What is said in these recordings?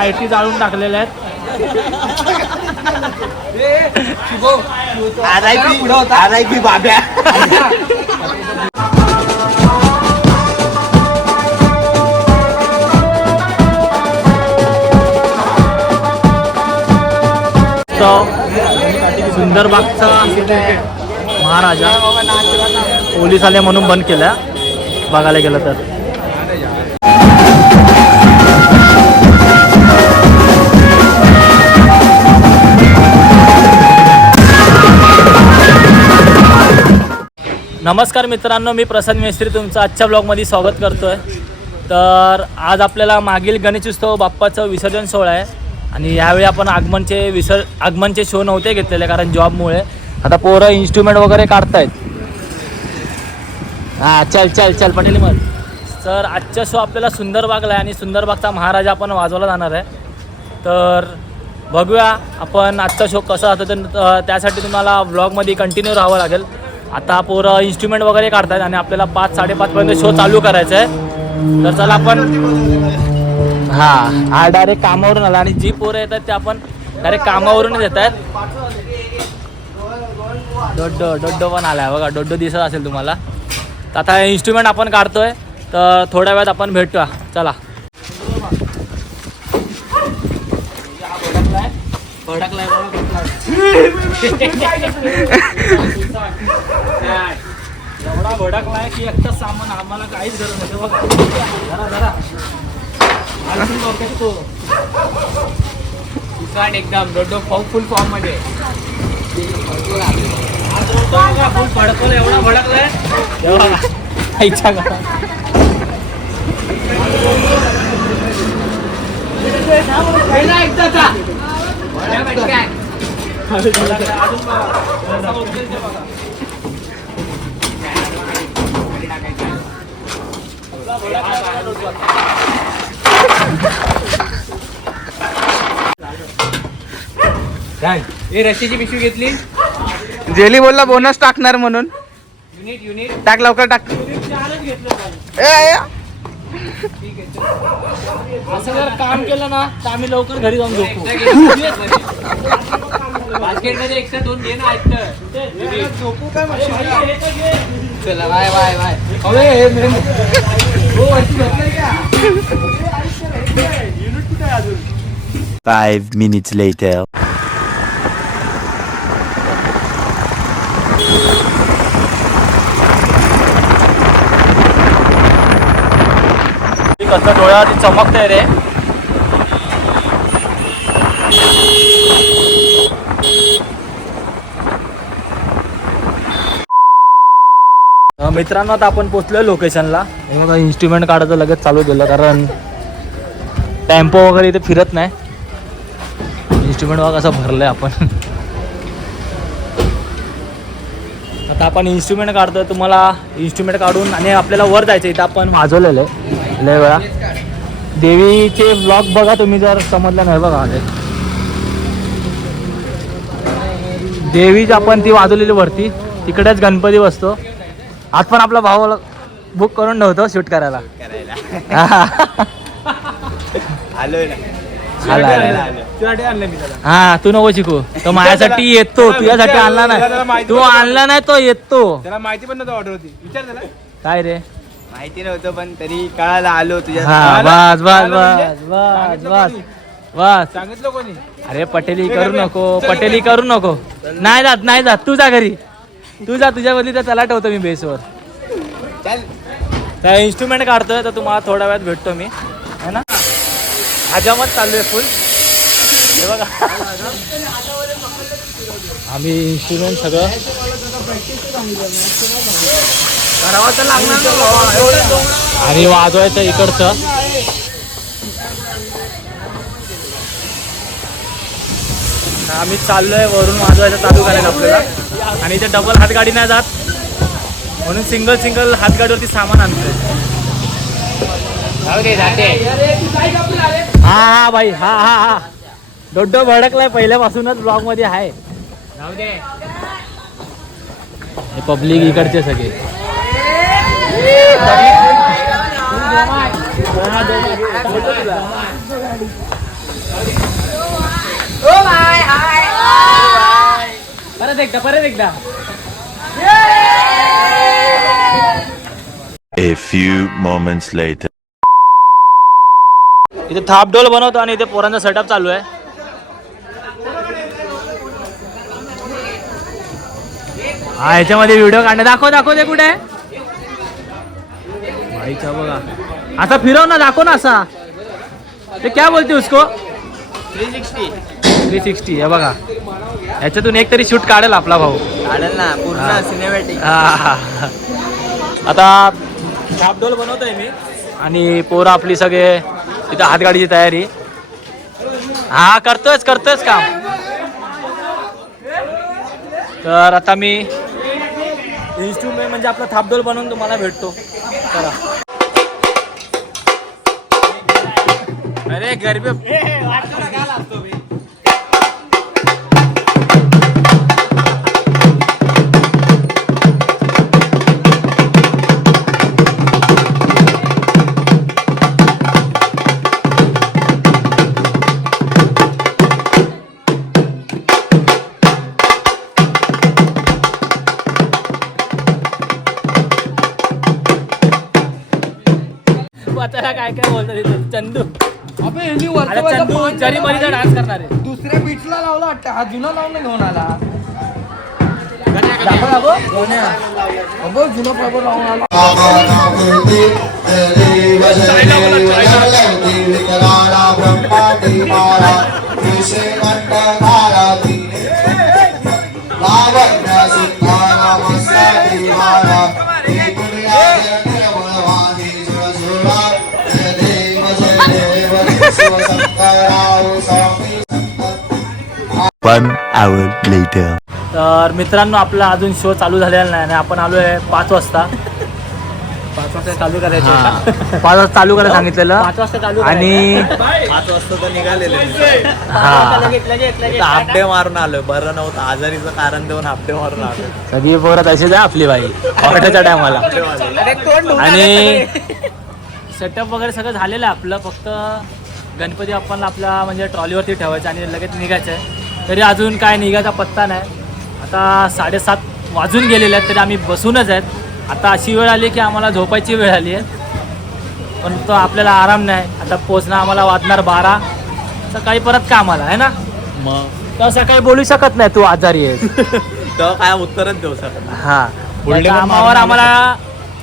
लाईटी जाळून टाकलेल्या आहेत. R I P R I P Babya सुंदरबागचा महाराजा पोलीस आले म्हणून बंद केला. बघायला गेलं तर. नमस्कार मित्रांनो मी प्रसाद मेस्त्री तुमचं आजच्या ब्लॉगमध्ये स्वागत करतो आहे तर आज आपल्याला मागील गणेश उत्सव बाप्पाचं विसर्जन सोहळा आहे. आणि यावेळी आपण आगमनचे विसर आगमनचे शो नव्हते घेतलेले कारण जॉबमुळे. आता पोरं इन्स्ट्रुमेंट वगैरे काढतायत. हां चल चल चल पटेल मग. तर आजचा शो आपल्याला सुंदरबागला आहे आणि सुंदरबागचा महाराजा आपण वाजवला जाणार आहे. तर बघूया आपण आजचा शो कसा असतो तर त्यासाठी तुम्हाला ब्लॉगमध्ये कंटिन्यू राहावं लागेल. आता पोरं इन्स्ट्रुमेंट वगैरे काढतायत आणि आपल्याला पाच साडेपाचपर्यंत शो चालू करायचा आहे. तर चला आपण हा हा डायरेक्ट कामावरून आला आणि जी पोरं येतात ते आपण डायरेक्ट कामावरूनच येत आहेत. डोड्डो डोड्डो पण आलाय बघा डोड्डो दिसत असेल तुम्हाला. तर आता इन्स्ट्रुमेंट आपण काढतोय तर थोड्या वेळात आपण भेटूया. चला. एवढा भडकलाय की एकटा सामान आम्हाला काहीच गरज नाही. बघा. जरा जरा आणखी तो. किसान एकदम रोडो फॉर्म फुल फॉर्ममध्ये. आज रोडो बघा फुल भडकवलं एवढा. भडकलाय हे बघा घरात भडकलाय, ए रशीची पिशवी घेतली? जेली बोलला बोनस टाकणार म्हणून. युनिट युनिट टाक लवकर टाक. चारच घेतलं पाहिजे. ए, ए, असं जर काम केलं ना तर आम्ही लवकर घरी जाऊन झोपू. बास्केटमध्ये एक्स्ट्रा दोन घे ना ऐकतं झोपू काय? चला bye bye bye Five minutes later. कसं डोळ्यावरती चमकतंय रे मित्रांनो आता आपण पोचलो लोकेशनला मग इन्स्ट्रुमेंट काढायचं लगेच चालू केलं कारण टेम्पो वगैरे इथे फिरत नाही. इन्स्ट्रुमेंट वगैरे कसं भरलंय आपण. आता आपण इन्स्ट्रुमेंट काढतोय तुम्हाला इन्स्ट्रुमेंट काढून आणि आपल्याला वर जायचं इथं आपण वाजवलेलं आहे लय वेळा. देवीचे ब्लॉग बघा तुम्ही जर समजलं नाही बघा देवीच आपण ती वाजवलेली वरती. तिकडेच गणपती बसतो. आज पण आपला भाऊ बुक करून ठेवतो शूट करायला. आलोय आला, आला. हा तू नको शिकू. तो माझ्यासाठी येतो तुझ्यासाठी आणला नाही. तू आणला नाही तो येतो. त्याला माहिती पण नव्हतं ऑर्डर होती. विचार त्याला. काय रे? माहिती नव्हतं पण तरी कळालं आलो तुझ्या हा बस बस आलं बस म्हणजे? बस बस बस. सांगितलं कोणी? अरे पटेली करू नको पटेली करू नको. नाही जात नाही जात. तू जा घरी. तू जा तुझ्या बदली तर त्याला ठेवतो मी बेसवर. चल. त्या इन्स्ट्रुमेंट काढतोय तर तुम्हाला थोड्या वेळात भेटतो मी. है ना? हजामत चालू आहे फुल हे बघा. आम्ही इन्स्ट्रुमेंट सगळं आणि वाजवायचं इकडचं. आम्ही चाललोय वरून वाजवायचं चालू करायला आपल्याला आणि इथे डबल हातगाडी नाही जात म्हणून सिंगल सिंगल हातगाडीवरती सामान आणतोय हा हा भाई हा हा हा डोड्डो भडकलाय पहिल्यापासूनच ब्लॉगमध्ये आहे जाऊ दे पब्लिक इकडचे सगळे एकदा परत एकदा. A few moments later. इथे थापडोल बनवतो आणि इथे पोरांचा सेटअप चालू आहे. हा ह्याच्यामध्ये व्हिडिओ काढणं. दाखव दाखव ते कुठे? बघा. आता फिरव ना दाखव ना असा. ते क्या बोलते उसको? थ्री सिक्स्टी थ्री सिक्स्टी हे बघा. याच्यातून एक तरी शूट काढेल आपला भाऊ. काढेल ना पूर्ण सिनेमॅटिक हा. आता थापडोल बनवतोय मी. आणि पोरं आपली सगळे इथं हातगाडीची तयारी. हा करतोयच करतोयच काम. तर आता मी इन्स्ट्रुमेंट म्हणजे आपला थापडोल बनवून तुम्हाला भेटतो. चला. अरे गरबे बोलतात तिथे चंदू आता चंदू जरी मरीचा डान्स करणार. आहे दुसऱ्या बीचला लावला वाटतं. हा जुना लावून घेऊन आला. जुना प्रभू लावून आला. One hour later. तर मित्रांनो आपला अजून शो चालू झालेला नाही आणि आपण आलो आहे पाच वाजता. पाच वाजता चालू करायचं पाच वाजता चालू करायला सांगितलेलं. पाच वाजता चालू आणि पाच वाजता तर निघालेले हा. हापडे मारून आलो बरं नव्हतं. आजारीचं कारण देऊन हापडे मारून आलो सगळी पोरं तशीच आहे आपली बाई. ऑर्डरच्या टायमाला. आणि सेटअप वगैरे सगळं झालेलं आहे आपलं. फक्त गणपती आपण आपल्या म्हणजे ट्रॉलीवरती ठेवायचं आणि लगेच निघायचं आहे तरी अजून काय निघायचा पत्ता नाही. आता साडेसात वाजून गेलेले आहेत तरी आम्ही बसूनच आहेत. आता अशी वेळ आली की आम्हाला झोपायची वेळ आली आहे. पण तो आपल्याला आराम नाही. आता पोचणं आम्हाला वाजणार बारा. सकाळी परत कामाला आहे ना? मग? तर सकाळी बोलू शकत नाही तू आजारी आहेस. तेव्हा काय उत्तरच देऊ शकत नाही. हा. कामावर आम्हाला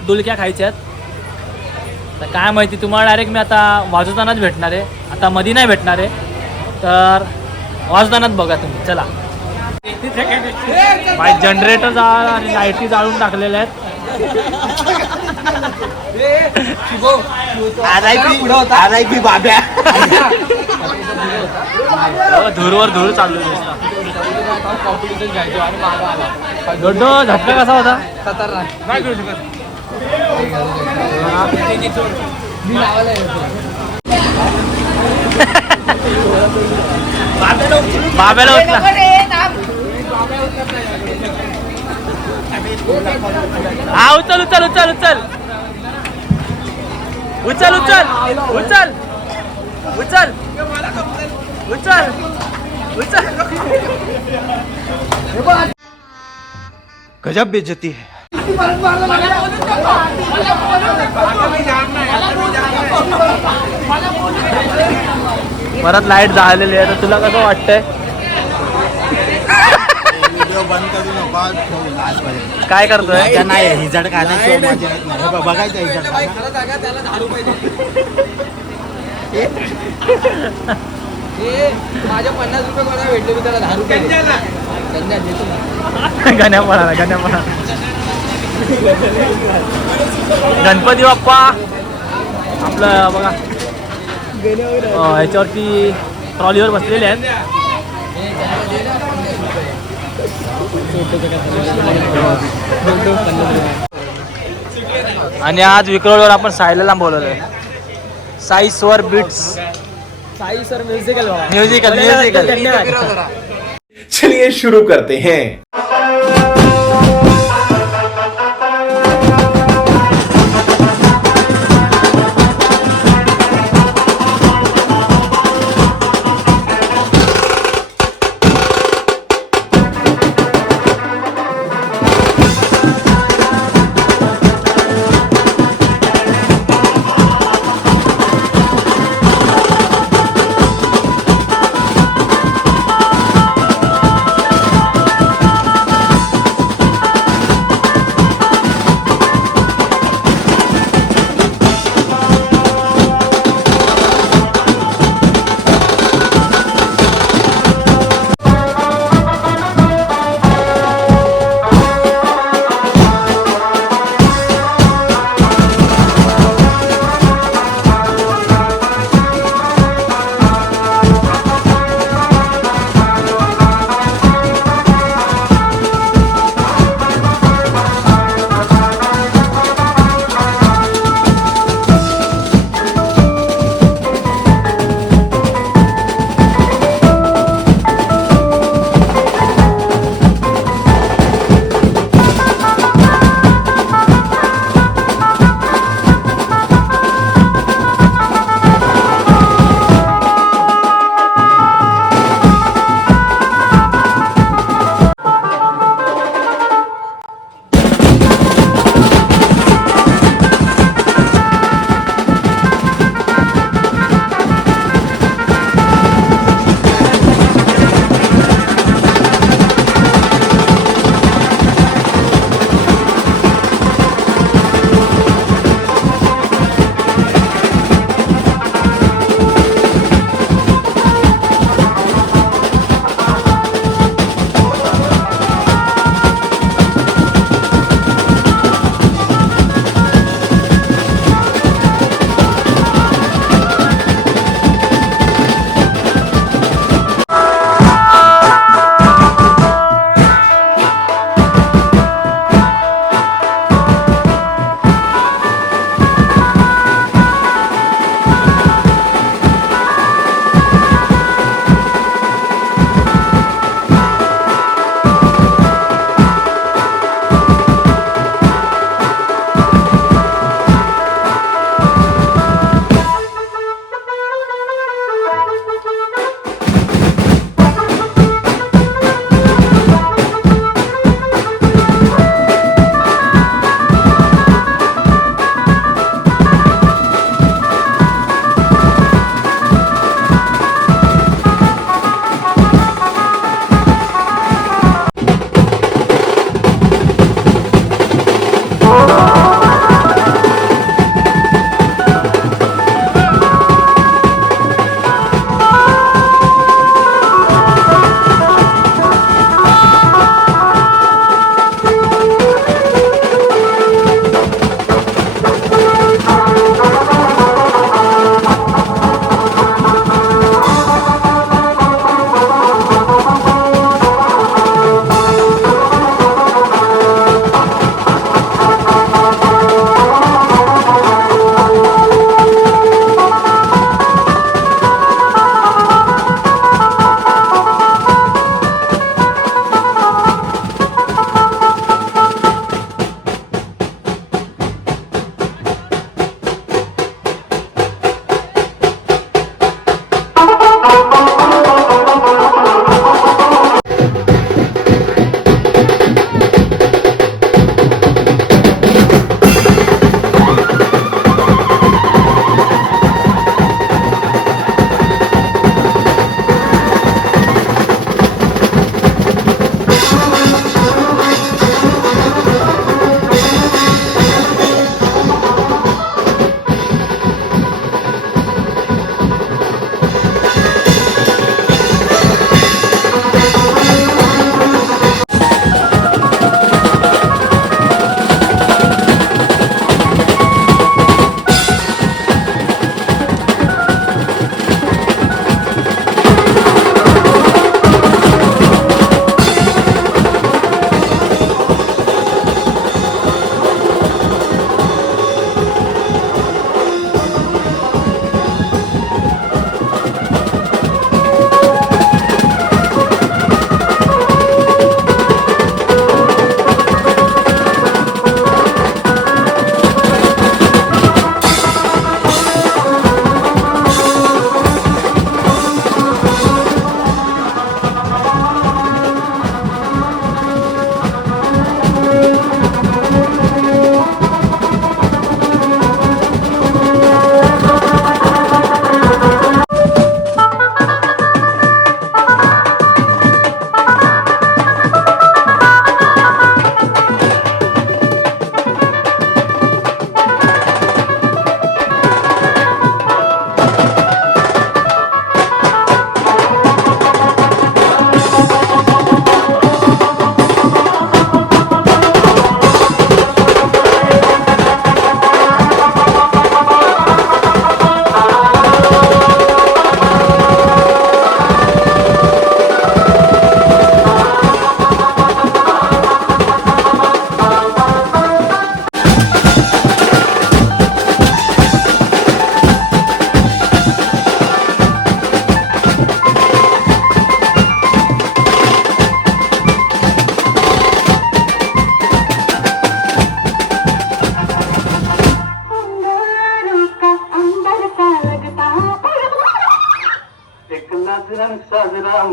डुलक्या खायच्या आहेत. तर काय माहिती तुम्हाला डायरेक्ट मी आता वाजवतानाच भेटणार आहे. आता मधी नाही भेटणार आहे. तर वाजवतानाच बघा तुम्ही चला. बाय जनरेटर जा आणि लाईटी जाळून टाकलेल्या आहेत. अहो, धूरवर धूर चालू दोड्डो झटका कसा होता? बाब्याला उठला हा उचल उचल उचल उचल. उचल उचल उचल. उचल. उचल. उचल. गजब बेजती है। परत लाइट झालेली आहे तर तुला कसं वाटतंय? व्हिडिओ बंद करू नको काय करतोय? नाही हिजड काढायची मजा येत नाही. हे बघ, बघायचं हिजड माझ्या पन्नास रुपये मला भेटले मी त्याला दहा रुपये संध्या देतो ना. गण्या पळाला गण्या पळाला गणपती बाप्पा. आपलं बघा. ह्याच्यावरती ट्रॉलीवर बसलेले आहेत. आणि आज विक्रोळवर आपण सायला बोलवलंय. Sai Swar beats. Sai Sur musical musical musical चलिए शुरू करते हैं।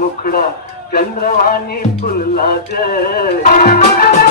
मुखडा चंद्रवाणी फुलला ग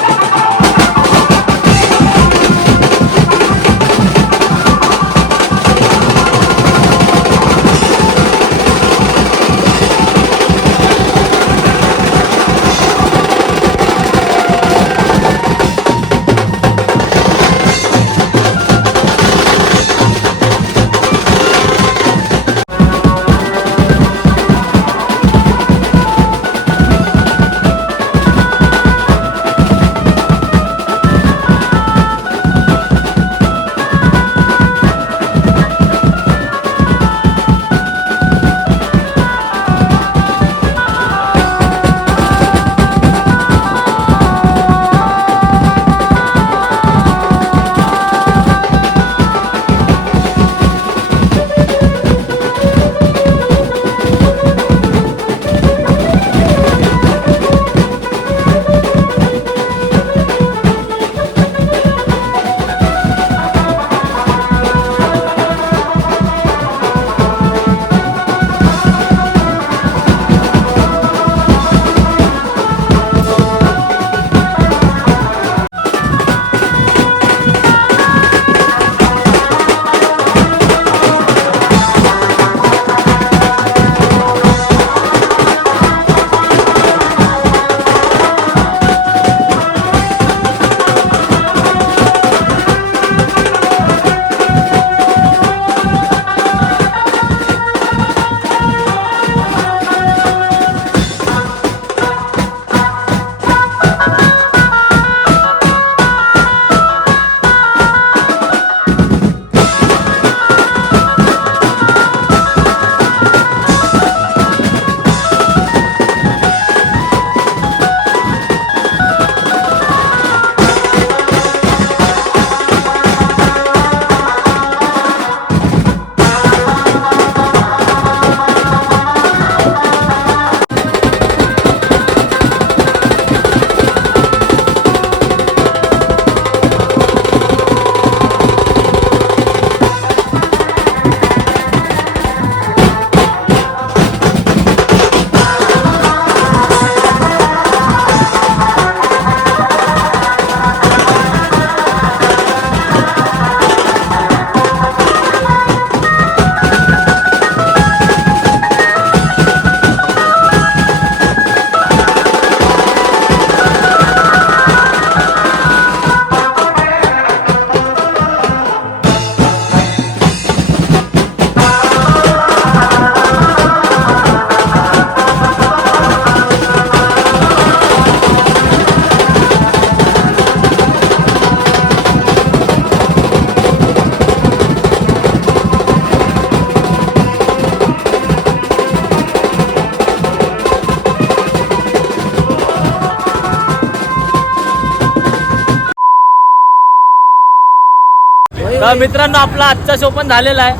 तर मित्रांनो आपला आजचा शो पण झालेला आहे.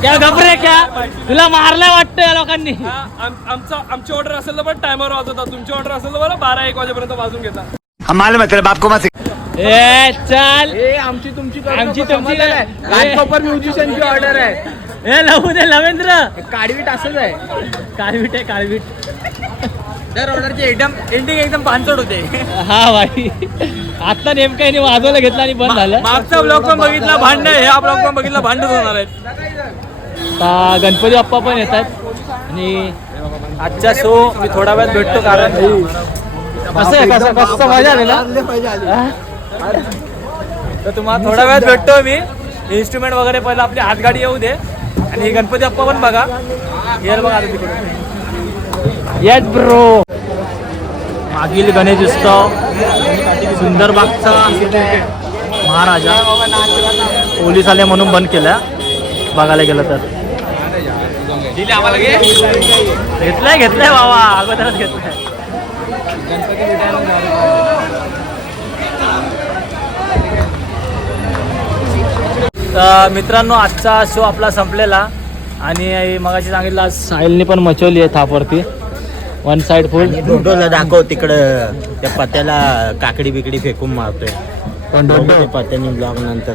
क्या घबरे. क्या तुला मारलाय वाटतं या लोकांनी. आमचा आमची ऑर्डर असेल तर पण टायमर वाजवता. तुमची ऑर्डर असेल तर बरं बारा एक वाजेपर्यंत वाजून घेता. हम मालूम है तेरे बाप को मत ए चल. ए आमची तुमची करू आमची तुमची प्रॉपर म्युझिशियनची ऑर्डर आहे. ए लवू दे लवेंद्र. काढवीट असंच आहे. काळवीट आहे काळवीट. त्या ऑर्डरची एकदम एंडिंग एकदम पानचड होते. हा भाई आता नेमकं याने वाजवायला घेतलं आणि बंद झालं. मागचा ब्लॉग पण बघितला भांड ह्या ब्लॉग पण बघितला भांडच होणार आहेत. आता गणपती बाप्पा पण येत आहेत. आणि आजचा शो मी थोडा वेळात भेटतो कारण कसं आहे कसं कसं मजा आली ना? हा? तर तुम्हाला थोड्या वेळात भेटतो मी. इन्स्ट्रुमेंट वगैरे पहिलं आपली हातगाडी येऊ दे. आणि हे गणपती बाप्पा पण बघा. येईल बघा आता तिकडे. येस ब्रो मागील गणेश उत्सव. सुंदरबागचा महाराजा. पोलीस आले म्हणून बंद केला. बघायला गेलं तर. घेतलंय घेतलंय बाबा. अगोदरच घेतलंय. तर मित्रांनो आजचा शो आपला संपलेला. आणि मगाशी सांगितलं आज साहिलने पण मचवली आहे थापवरती. वन साइड फुल डोडोला दाखव तिकडं. त्या पत्याला काकडी बिकडी फेकून मारतोय. ते पत्याने ब्लॉग नंतर.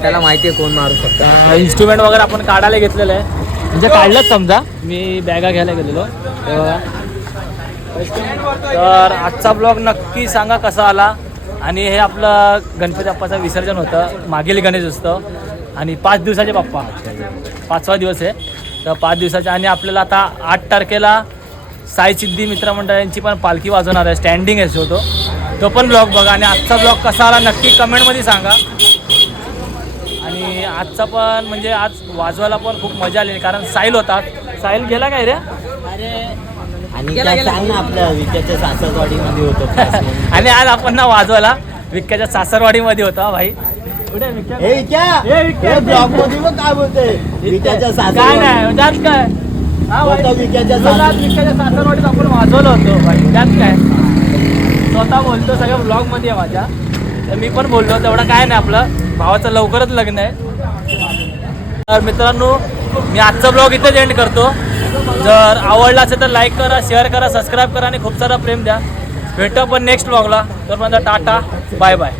त्याला माहितीये कोण मारू शकतो. इन्स्ट्रुमेंट वगैरे आपण काढायला घेतलेलं आहे. म्हणजे काढलंच समजा. मी बॅगा घ्यायला गेलेलो. तर आजचा ब्लॉग नक्की सांगा कसा आला. आणि हे आपलं गणपती बाप्पाचं विसर्जन होतं. मागील गणेश उत्सव. आणि पाच दिवसाचे बाप्पा. पाचवा दिवस आहे. तर पाच दिवसाचे आणि आपल्याला आता आठ तारखेला साई सिद्धी मित्रमंडळांची पण पालखी वाजवणार आहे. स्टँडिंग आहे तो तो पण ब्लॉग बघा आणि आजचा ब्लॉग कसा आला नक्की कमेंटमध्ये सांगा. आणि आजचा पण म्हणजे आज वाजवायला पण खूप मजा आली. कारण साहिल होता. साहिल गेला काय रे? म्हणून. आणि आज आपण ना वाजवायला विक्क्याच्या सासरवाडीमध्ये होता भाई? हे विक्या? हे विक्या. ब्लॉगमध्ये बघ काय बोलते. विद्याच्या काय नाही त्यात काय? हा. होता विक्याच्या तुला आज सासरवाडीत आपण वाजवलं होतं भाई त्यात काय? स्वतः बोलतो सगळ्या ब्लॉगमध्ये आहे माझ्या. तर मी पण बोललो तेवढं काय नाही आपलं. भावाचं लवकरच लग्न आहे. तर मित्रांनो मी आजचा ब्लॉग इथेच एंड करतो. जर आवडला असेल तर लाईक करा शेअर करा सबस्क्राईब करा आणि खूप सारं प्रेम द्या. भेटू आपण नेक्स्ट ब्लॉगला तर टाटा बाय बाय